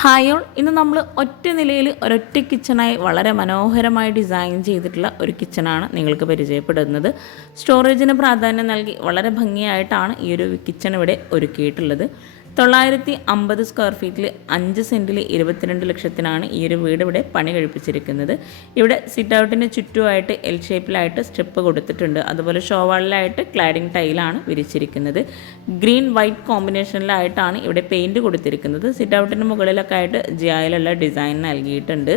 Hi all, ഇന്ന് നമ്മൾ ഒറ്റ നിലയിൽ ഒരൊറ്റ കിച്ചണായി വളരെ മനോഹരമായി ഡിസൈൻ ചെയ്തിട്ടുള്ള ഒരു കിച്ചണാണ് നിങ്ങൾക്ക് പരിചയപ്പെടുന്നത്. സ്റ്റോറേജിന് പ്രാധാന്യം നൽകി വളരെ ഭംഗിയായിട്ടാണ് ഈ ഒരു കിച്ചൺ ഇവിടെ ഒരുക്കിയിട്ടുള്ളത്. 950 സ്ക്വയർ ഫീറ്റിൽ 5 സെൻറ്റിൽ 22 ലക്ഷത്തിനാണ് ഈ ഒരു വീട് ഇവിടെ പണി കഴിപ്പിച്ചിരിക്കുന്നത്. ഇവിടെ സിറ്റ് ഔട്ടിന് ചുറ്റുമായിട്ട് എൽ ഷേപ്പിലായിട്ട് സ്റ്റെപ്പ് കൊടുത്തിട്ടുണ്ട്. അതുപോലെ ഷോവാളിലായിട്ട് ക്ലാഡിംഗ് ടൈലാണ് വിരിച്ചിരിക്കുന്നത്. ഗ്രീൻ വൈറ്റ് കോമ്പിനേഷനിലായിട്ടാണ് ഇവിടെ പെയിൻറ്റ് കൊടുത്തിരിക്കുന്നത്. സിറ്റ് ഔട്ടിന് മുകളിലൊക്കെ ആയിട്ട് ജിയായിലുള്ള ഡിസൈൻ നൽകിയിട്ടുണ്ട്.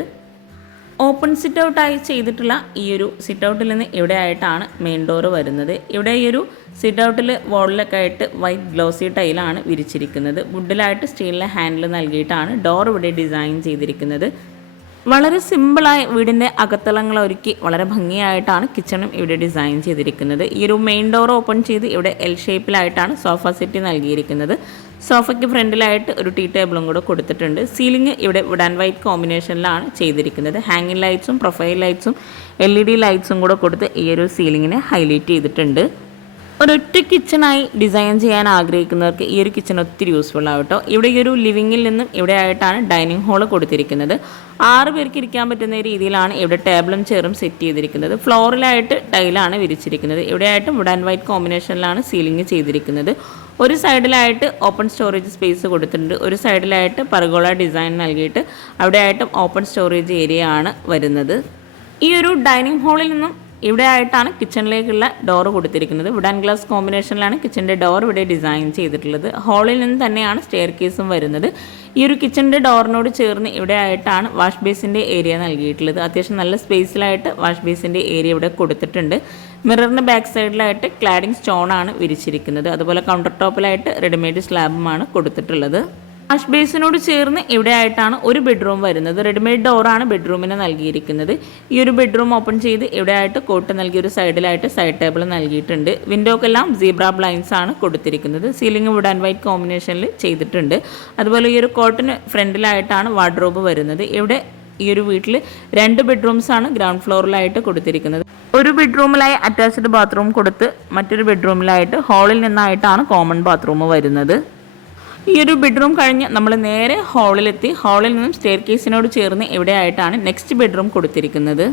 ഓപ്പൺ സിറ്റ് ഔട്ടായി ചെയ്തിട്ടുള്ള ഈ ഒരു സിറ്റ് ഔട്ടിൽ നിന്ന് ഇവിടെ ആയിട്ടാണ് മെയിൻ ഡോറ് വരുന്നത്. ഇവിടെ ഈ ഒരു സിറ്റ് ഔട്ടിൽ വോളിലൊക്കെ ആയിട്ട് വൈറ്റ് ഗ്ലോസി ടൈലാണ് വിരിച്ചിരിക്കുന്നത്. വുഡിലായിട്ട് സ്റ്റീലിലെ ഹാൻഡിൽ നൽകിയിട്ടാണ് ഡോർ ഇവിടെ ഡിസൈൻ ചെയ്തിരിക്കുന്നത്. വളരെ സിമ്പിളായി വീടിൻ്റെ അകത്തളങ്ങൾ ഒരുക്കി വളരെ ഭംഗിയായിട്ടാണ് കിച്ചണും ഇവിടെ ഡിസൈൻ ചെയ്തിരിക്കുന്നത്. ഈ ഒരു മെയിൻ ഡോർ ഓപ്പൺ ചെയ്ത് ഇവിടെ എൽ ഷേപ്പിലായിട്ടാണ് സോഫ സെറ്റ് നൽകിയിരിക്കുന്നത്. സോഫയ്ക്ക് ഫ്രണ്ടിലായിട്ട് ഒരു ടീ ടേബിളും കൂടെ കൊടുത്തിട്ടുണ്ട്. സീലിംഗ് ഇവിടെ വുഡ് ആൻഡ് വൈറ്റ് കോമ്പിനേഷനിലാണ് ചെയ്തിരിക്കുന്നത്. ഹാങ്ങിങ് ലൈറ്റ്സും പ്രൊഫൈൽ ലൈറ്റ്സും LED ലൈറ്റ്സും കൂടെ കൊടുത്ത് ഈ ഒരു സീലിങ്ങിനെ ഹൈലൈറ്റ് ചെയ്തിട്ടുണ്ട്. ഒരൊറ്റ കിച്ചണായി ഡിസൈൻ ചെയ്യാൻ ആഗ്രഹിക്കുന്നവർക്ക് ഈ ഒരു കിച്ചൺ ഒത്തിരി യൂസ്ഫുൾ ആവും കേട്ടോ. ഇവിടെ ഈ ഒരു ലിവിങ്ങിൽ നിന്നും ഇവിടെ ആയിട്ടാണ് ഡൈനിങ് ഹാള് കൊടുത്തിരിക്കുന്നത്. 6 പേർക്ക് ഇരിക്കാൻ പറ്റുന്ന രീതിയിലാണ് ഇവിടെ ടേബിളും ചെയറും സെറ്റ് ചെയ്തിരിക്കുന്നത്. ഫ്ലോറിലായിട്ട് ടൈലാണ് വിരിച്ചിരിക്കുന്നത്. ഇവിടെയായിട്ടും വുഡ് ആൻഡ് വൈറ്റ് കോമ്പിനേഷനിലാണ് സീലിംഗ് ചെയ്തിരിക്കുന്നത്. ഒരു സൈഡിലായിട്ട് ഓപ്പൺ സ്റ്റോറേജ് സ്പേസ് കൊടുത്തിട്ടുണ്ട്. ഒരു സൈഡിലായിട്ട് പർഗോള ഡിസൈൻ നൽകിയിട്ട് അവിടെയായിട്ടും ഓപ്പൺ സ്റ്റോറേജ് ഏരിയ ആണ് വരുന്നത്. ഈ ഒരു ഡൈനിങ് ഹാളിൽ നിന്നും ഇവിടെ ആയിട്ടാണ് കിച്ചണിലേക്കുള്ള ഡോറ് കൊടുത്തിരിക്കുന്നത്. വുഡ് ആൻഡ് ഗ്ലാസ് കോമ്പിനേഷനിലാണ് കിച്ചൻ്റെ ഡോർ ഇവിടെ ഡിസൈൻ ചെയ്തിട്ടുള്ളത്. ഹാളിൽ നിന്ന് തന്നെയാണ് സ്റ്റെയർ കേസും വരുന്നത്. ഈ ഒരു കിച്ചൻ്റെ ഡോറിനോട് ചേർന്ന് ഇവിടെ ആയിട്ടാണ് വാഷ് ബേസിൻ്റെ ഏരിയ നൽകിയിട്ടുള്ളത്. അത്യാവശ്യം നല്ല സ്പേസിലായിട്ട് വാഷ് ബേസിൻ്റെ ഏരിയ ഇവിടെ കൊടുത്തിട്ടുണ്ട്. മിററിന് ബാക്ക് സൈഡിലായിട്ട് ക്ലാഡിംഗ് സ്റ്റോണാണ് വിരിച്ചിരിക്കുന്നത്. അതുപോലെ കൗണ്ടർ ടോപ്പിലായിട്ട് റെഡിമെയ്ഡ് സ്ലാബുമാണ് കൊടുത്തിട്ടുള്ളത്. വാഷ് ബേസിനോട് ചേർന്ന് ഇവിടെ ആയിട്ടാണ് ഒരു ബെഡ്റൂം വരുന്നത്. റെഡിമെയ്ഡ് ഡോറാണ് ബെഡ്റൂമിന് നൽകിയിരിക്കുന്നത്. ഈ ഒരു ബെഡ്റൂം ഓപ്പൺ ചെയ്ത് ഇവിടെ ആയിട്ട് കോട്ട് നൽകിയ ഒരു സൈഡിലായിട്ട് സൈഡ് ടേബിൾ നൽകിയിട്ടുണ്ട്. വിൻഡോക്കെല്ലാം സീബ്ര ബ്ലൈൻഡ്സ് ആണ് കൊടുത്തിരിക്കുന്നത്. സീലിംഗ് വുഡ് ആൻഡ് വൈറ്റ് കോമ്പിനേഷനിൽ ചെയ്തിട്ടുണ്ട്. അതുപോലെ ഈ ഒരു കോട്ടിന് ഫ്രണ്ടിലായിട്ടാണ് വാർഡ്രോബ് വരുന്നത്. ഇവിടെ ഈ ഒരു വീട്ടിൽ 2 ബെഡ്റൂംസ് ആണ് ഗ്രൗണ്ട് ഫ്ലോറിലായിട്ട് കൊടുത്തിരിക്കുന്നത്. ഒരു ബെഡ്റൂമിലായി അറ്റാച്ച്ഡ് ബാത്റൂം കൊടുത്ത് മറ്റൊരു ബെഡ്റൂമിലായിട്ട് ഹാളിൽ നിന്നായിട്ടാണ് കോമൺ ബാത്റൂം വരുന്നത്. ഈ ഒരു ബെഡ്റൂം കഴിഞ്ഞ് നമ്മൾ നേരെ ഹാളിലെത്തി. ഹാളിൽ നിന്നും സ്റ്റെയർ കേസിനോട് ചേർന്ന് ഇവിടെ ആയിട്ടാണ് നെക്സ്റ്റ് ബെഡ്റൂം കൊടുത്തിരിക്കുന്നത്.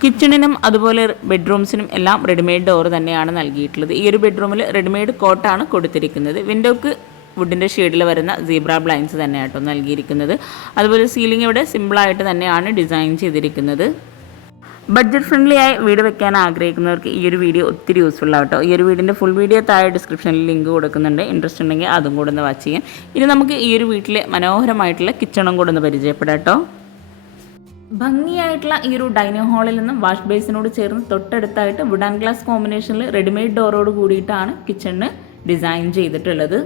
കിച്ചണിനും അതുപോലെ ബെഡ്റൂംസിനും എല്ലാം റെഡിമെയ്ഡ് ഡോർ തന്നെയാണ് നൽകിയിട്ടുള്ളത്. ഈ ഒരു ബെഡ്റൂമിൽ റെഡിമെയ്ഡ് കോട്ടാണ് കൊടുത്തിരിക്കുന്നത്. വിൻഡോക്ക് വുഡിൻ്റെ ഷെയ്ഡിൽ വരുന്ന സീബ്ര ബ്ലൈൻഡ്സ് തന്നെയാട്ടോ നൽകിയിരിക്കുന്നത്. അതുപോലെ സീലിംഗ് ഇവിടെ സിമ്പിളായിട്ട് തന്നെയാണ് ഡിസൈൻ ചെയ്തിരിക്കുന്നത്. ബഡ്ജറ്റ് ഫ്രണ്ട്ലി ആയി വീട് വെക്കാൻ ആഗ്രഹിക്കുന്നവർക്ക് ഈ ഒരു വീഡിയോ ഒത്തിരി യൂസ്ഫുൾ ആവട്ടോ. ഈ ഒരു വീടിൻ്റെ ഫുൾ വീഡിയോ താഴെ ഡിസ്ക്രിപ്ഷനിൽ ലിങ്ക് കൊടുക്കുന്നുണ്ട്. ഇൻട്രസ്റ്റ് ഉണ്ടെങ്കിൽ അതും കൂടെ ഒന്ന് വാച്ച് ചെയ്യാം. ഇനി നമുക്ക് ഈ ഒരു വീട്ടിലെ മനോഹരമായിട്ടുള്ള കിച്ചണും കൂടെ ഒന്ന് പരിചയപ്പെടാം കേട്ടോ. ഭംഗിയായിട്ടുള്ള ഈ ഒരു ഡൈനിങ് ഹാളിൽ നിന്നും വാഷ് ബേസിനോട് ചേർന്ന് തൊട്ടടുത്തായിട്ട് വുഡ് ആൻഡ് ഗ്ലാസ് കോമ്പിനേഷനിൽ റെഡിമെയ്ഡ് ഡോറോട് കൂടിയിട്ടാണ് കിച്ചണിന് ഡിസൈൻ ചെയ്തിട്ടുള്ളത്.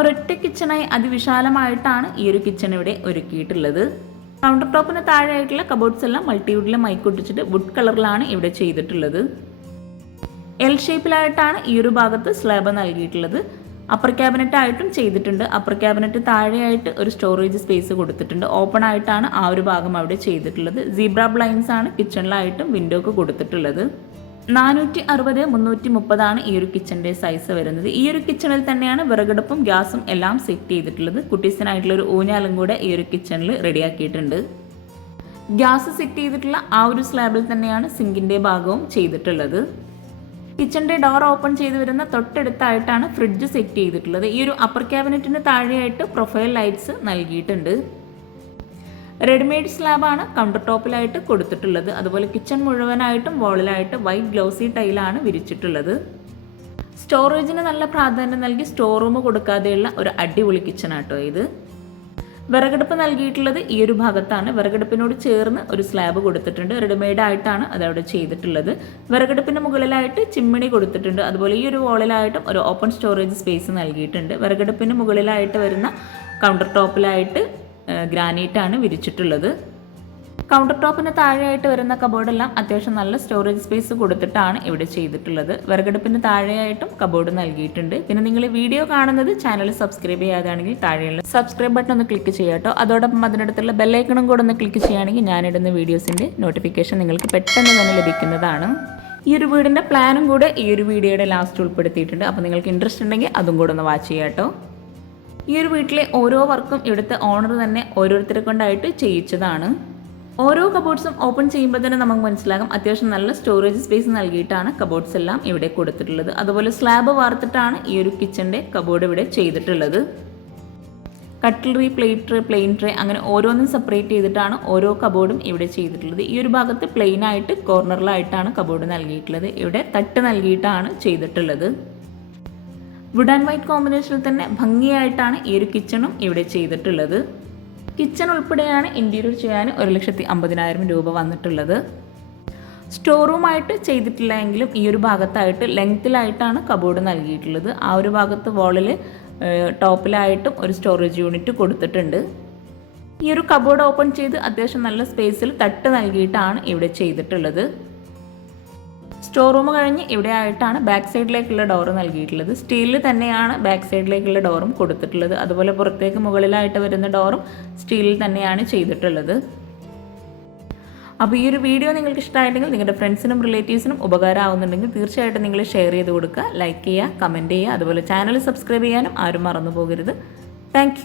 ഒരൊറ്റ കിച്ചണായി അതിവിശാലമായിട്ടാണ് ഈ ഒരു കിച്ചൺ ഇവിടെ ഒരുക്കിയിട്ടുള്ളത്. കൗണ്ടർ ടോപ്പിന് താഴെയായിട്ടുള്ള കബോർഡ്സ് എല്ലാം മൾട്ടിവുഡിൽ മൈക്കൊട്ടിച്ചിട്ട് വുഡ് കളറിലാണ് ഇവിടെ ചെയ്തിട്ടുള്ളത്. എൽ ഷേപ്പിലായിട്ടാണ് ഈ ഒരു ഭാഗത്ത് സ്ലാബ് നൽകിയിട്ടുള്ളത്. അപ്പർ ക്യാബിനറ്റ് ആയിട്ടും ചെയ്തിട്ടുണ്ട്. അപ്പർ ക്യാബിനറ്റ് താഴെയായിട്ട് ഒരു സ്റ്റോറേജ് സ്പേസ് കൊടുത്തിട്ടുണ്ട്. ഓപ്പൺ ആയിട്ടാണ് ആ ഒരു ഭാഗം അവിടെ ചെയ്തിട്ടുള്ളത്. സീബ്ര ബ്ലൈൻഡ്സ് ആണ് കിച്ചണിലായിട്ടും വിൻഡോക്ക് കൊടുത്തിട്ടുള്ളത്. 460-330 ഈ ഒരു കിച്ചൻ്റെ സൈസ് വരുന്നത്. ഈ ഒരു കിച്ചണിൽ തന്നെയാണ് വിറകടുപ്പും ഗ്യാസും എല്ലാം സെറ്റ് ചെയ്തിട്ടുള്ളത്. കുട്ടീസിനായിട്ടുള്ള ഒരു ഊഞ്ഞാലും കൂടെ ഈ ഒരു കിച്ചണിൽ റെഡിയാക്കിയിട്ടുണ്ട്. ഗ്യാസ് സെറ്റ് ചെയ്തിട്ടുള്ള ആ ഒരു സ്ലാബിൽ തന്നെയാണ് സിങ്കിൻ്റെ ഭാഗവും ചെയ്തിട്ടുള്ളത്. കിച്ചൻ്റെ ഡോർ ഓപ്പൺ ചെയ്ത് വരുന്ന തൊട്ടടുത്തായിട്ടാണ് ഫ്രിഡ്ജ് സെറ്റ് ചെയ്തിട്ടുള്ളത്. ഈ ഒരു അപ്പർ ക്യാബിനറ്റിന് താഴെയായിട്ട് പ്രൊഫൈൽ ലൈറ്റ്സ് നൽകിയിട്ടുണ്ട്. റെഡിമെയ്ഡ് സ്ലാബാണ് കൗണ്ടർ ടോപ്പിലായിട്ട് കൊടുത്തിട്ടുള്ളത്. അതുപോലെ കിച്ചൺ മുഴുവനായിട്ടും വോളിലായിട്ട് വൈറ്റ് ഗ്ലോസി ടൈലാണ് വിരിച്ചിട്ടുള്ളത്. സ്റ്റോറേജിന് നല്ല പ്രാധാന്യം നൽകി സ്റ്റോർ റൂം കൊടുക്കാതെയുള്ള ഒരു അടിപൊളി കിച്ചണാട്ടോ ഇത്. വിറകടുപ്പ് നൽകിയിട്ടുള്ളത് ഈ ഒരു ഭാഗത്താണ്. വിറകടുപ്പിനോട് ചേർന്ന് ഒരു സ്ലാബ് കൊടുത്തിട്ടുണ്ട്. റെഡിമെയ്ഡ് ആയിട്ടാണ് അതവിടെ ചെയ്തിട്ടുള്ളത്. വിറകടുപ്പിന് മുകളിലായിട്ട് ചിമ്മിണി കൊടുത്തിട്ടുണ്ട്. അതുപോലെ ഈ ഒരു വോളിലായിട്ടും ഒരു ഓപ്പൺ സ്റ്റോറേജ് സ്പേസ് നൽകിയിട്ടുണ്ട്. വിറകടുപ്പിന് മുകളിലായിട്ട് വരുന്ന കൗണ്ടർ ടോപ്പിലായിട്ട് ഗ്രാനൈറ്റാണ് വിരിച്ചിട്ടുള്ളത്. കൗണ്ടർ ടോപ്പിന് താഴെയായിട്ട് വരുന്ന കബോർഡെല്ലാം അത്യാവശ്യം നല്ല സ്റ്റോറേജ് സ്പേസ് കൊടുത്തിട്ടാണ് ഇവിടെ ചെയ്തിട്ടുള്ളത്. വിറകടുപ്പിന് താഴെയായിട്ടും കബോർഡ് നൽകിയിട്ടുണ്ട്. പിന്നെ നിങ്ങൾ വീഡിയോ കാണുന്നത് ചാനൽ സബ്സ്ക്രൈബ് ചെയ്യാതാണെങ്കിൽ താഴെയുള്ള സബ്സ്ക്രൈബ് ബട്ടൺ ഒന്ന് ക്ലിക്ക് ചെയ്യാട്ടോ. അതോടൊപ്പം അതിനടുത്തുള്ള ബെല്ലൈക്കണും കൂടെ ഒന്ന് ക്ലിക്ക് ചെയ്യുകയാണെങ്കിൽ ഞാനിടുന്ന വീഡിയോസിൻ്റെ നോട്ടിഫിക്കേഷൻ നിങ്ങൾക്ക് പെട്ടെന്ന് തന്നെ ലഭിക്കുന്നതാണ്. ഈ ഒരു വീടിൻ്റെ പ്ലാനും കൂടെ ഈ ഒരു വീഡിയോയുടെ ലാസ്റ്റ് ഉൾപ്പെടുത്തിയിട്ടുണ്ട്. അപ്പോൾ നിങ്ങൾക്ക് ഇൻട്രസ്റ്റ് ഉണ്ടെങ്കിൽ അതും കൂടെ ഒന്ന് വാച്ച് ചെയ്യാം കേട്ടോ. ഈ ഒരു വീട്ടിലെ ഓരോ വർക്കും ഇവിടുത്തെ ഓണർ തന്നെ ഓരോരുത്തരെ കൊണ്ടായിട്ട് ചെയ്യിച്ചതാണ്. ഓരോ കബോർഡ്സും ഓപ്പൺ ചെയ്യുമ്പോൾ തന്നെ നമുക്ക് മനസ്സിലാകും അത്യാവശ്യം നല്ല സ്റ്റോറേജ് സ്പേസ് നൽകിയിട്ടാണ് കബോർഡ്സ് എല്ലാം ഇവിടെ കൊടുത്തിട്ടുള്ളത്. അതുപോലെ സ്ലാബ് വാർത്തിട്ടാണ് ഈ ഒരു കിച്ചൻ്റെ കബോർഡ് ഇവിടെ ചെയ്തിട്ടുള്ളത്. Cutlery, plate tray, plain tray അങ്ങനെ ഓരോന്നും സെപ്പറേറ്റ് ചെയ്തിട്ടാണ് ഓരോ കബോർഡും ഇവിടെ ചെയ്തിട്ടുള്ളത്. ഈ ഒരു ഭാഗത്ത് പ്ലെയിൻ ആയിട്ട് കോർണറിലായിട്ടാണ് കബോർഡ് നൽകിയിട്ടുള്ളത്. ഇവിടെ തട്ട് നൽകിയിട്ടാണ് ചെയ്തിട്ടുള്ളത്. വുഡ് ആൻഡ് വൈറ്റ് കോമ്പിനേഷനിൽ തന്നെ ഭംഗിയായിട്ടാണ് ഈ ഒരു കിച്ചണും ഇവിടെ ചെയ്തിട്ടുള്ളത്. കിച്ചൺ ഉൾപ്പെടെയാണ് ഇൻറ്റീരിയർ ചെയ്യാൻ 1,50,000 രൂപ വന്നിട്ടുള്ളത്. സ്റ്റോർ റൂമായിട്ട് ചെയ്തിട്ടില്ല എങ്കിലും ഈ ഒരു ഭാഗത്തായിട്ട് ലെങ്ത്തിലായിട്ടാണ് കബോർഡ് നൽകിയിട്ടുള്ളത്. ആ ഒരു ഭാഗത്ത് വാളിൽ ടോപ്പിലായിട്ടും ഒരു സ്റ്റോറേജ് യൂണിറ്റ് കൊടുത്തിട്ടുണ്ട്. ഈ ഒരു കബോർഡ് ഓപ്പൺ ചെയ്ത് അത്യാവശ്യം നല്ല സ്പേസിൽ തട്ട് നൽകിയിട്ടാണ് ഇവിടെ ചെയ്തിട്ടുള്ളത്. സ്റ്റോർ റൂം കഴിഞ്ഞ് ഇവിടെ ആയിട്ടാണ് ബാക്ക് സൈഡിലേക്കുള്ള ഡോറ് നൽകിയിട്ടുള്ളത്. സ്റ്റീലിൽ തന്നെയാണ് ബാക്ക് സൈഡിലേക്കുള്ള ഡോറും കൊടുത്തിട്ടുള്ളത്. അതുപോലെ പുറത്തേക്ക് മുകളിലായിട്ട് വരുന്ന ഡോറും സ്റ്റീലിൽ തന്നെയാണ് ചെയ്തിട്ടുള്ളത്. അപ്പോൾ ഈ ഒരു വീഡിയോ നിങ്ങൾക്ക് ഇഷ്ടമായിട്ടുണ്ടെങ്കിൽ നിങ്ങളുടെ ഫ്രണ്ട്സിനും റിലേറ്റീവ്സിനും ഉപകാരമാവുന്നുണ്ടെങ്കിൽ തീർച്ചയായിട്ടും നിങ്ങൾ ഷെയർ ചെയ്ത് കൊടുക്കുക, ലൈക്ക് ചെയ്യുക, കമൻറ്റ് ചെയ്യുക. അതുപോലെ ചാനൽ സബ്സ്ക്രൈബ് ചെയ്യാനും ആരും മറന്നു പോകരുത്. താങ്ക്